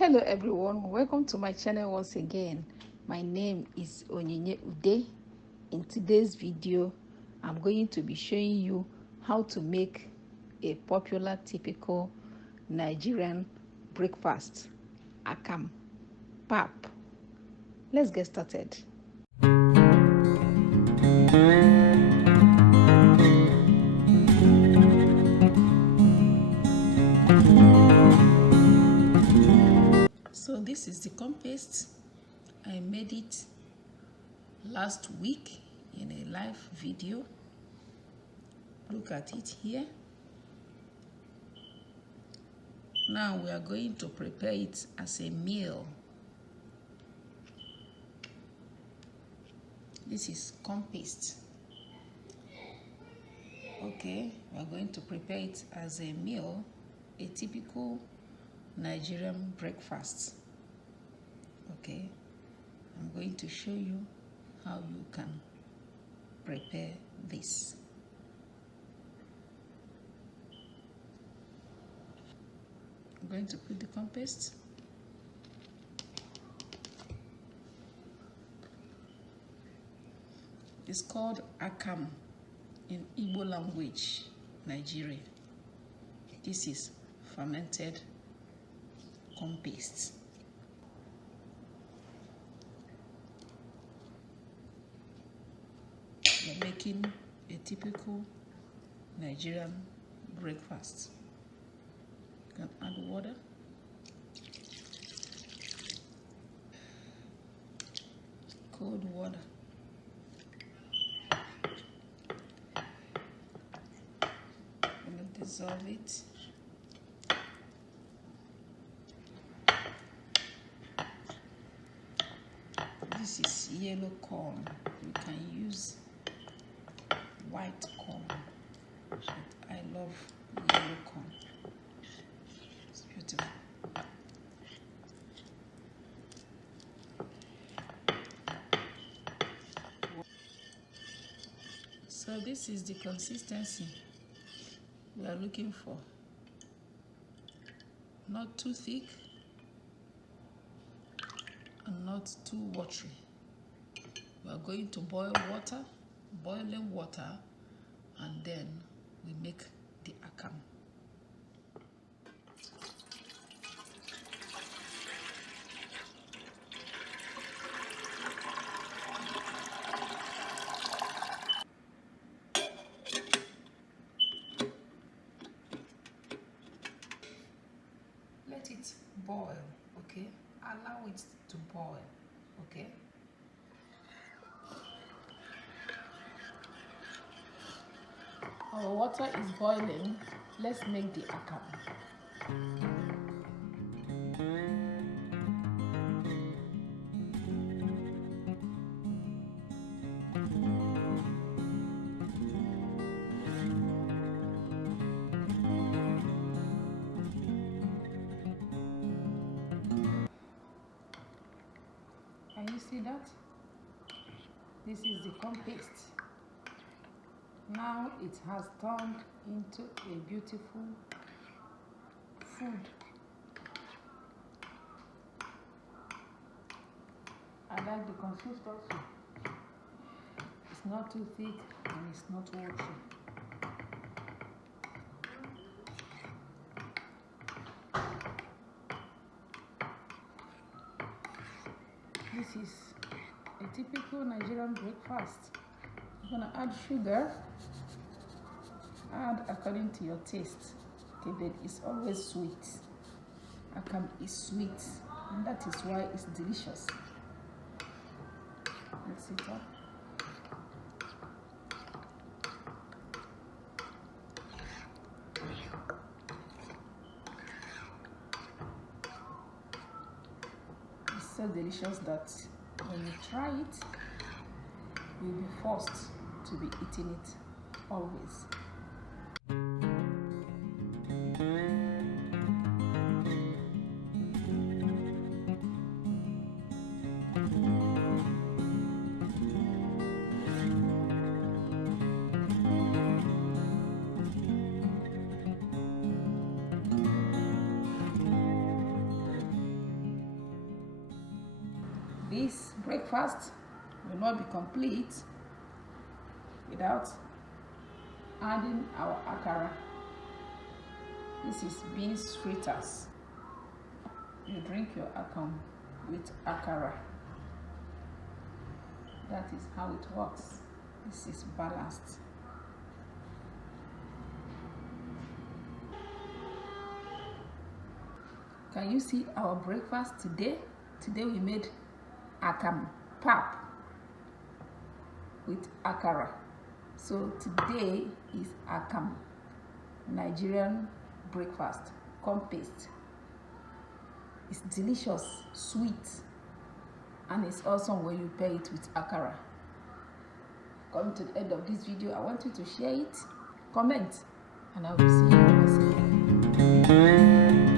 Hello everyone, welcome to my channel once again. My name is Onyinye Ude. In today's video, I'm going to be showing you how to make a popular typical Nigerian breakfast akam, PAP. Let's get started. So this is the corn paste. I made it last week in a live video. Look at it here. Now we are going to prepare it as a meal. This is corn paste. Okay, we are going to prepare it as a meal, a typical Nigerian breakfast. Okay, I'm going to show you how you can prepare this. I'm going to put the corn paste. It's called akam in Igbo language, Nigeria. This is fermented corn paste. We're making a typical Nigerian breakfast. You can add water. Cold water. I'm going to dissolve it. This is yellow corn. You can use white corn, but I love yellow corn. It's beautiful. So this is the consistency we are looking for. Not too thick and not too watery. We are going to boil water, boiling water, and then we make the akam. Let it boil, okay? Allow it to boil, okay? Our water is boiling. Let's make the akam. Can you see that? This is the corn paste. Now it has turned into a beautiful food. I like the consistency. It's not too thick and it's not watery. This is a typical Nigerian breakfast. You're gonna add sugar. Add according to your taste. Tebed is always sweet. Akam is sweet, and that is why it's delicious. Mix it up. It's so delicious that when you try it, you'll be forced to be eating it always. This breakfast will not be complete without adding our akara. This is beans fritters. You drink your akam with akara. That is how it works. This is balanced. Can you see our breakfast today? Today we made akam, PAP with akara. So today is akam, Nigerian breakfast, corn paste. It's delicious, sweet, and it's awesome when you pair it with akara. Coming to the end of this video, I want you to share it, comment, and I will see you once again.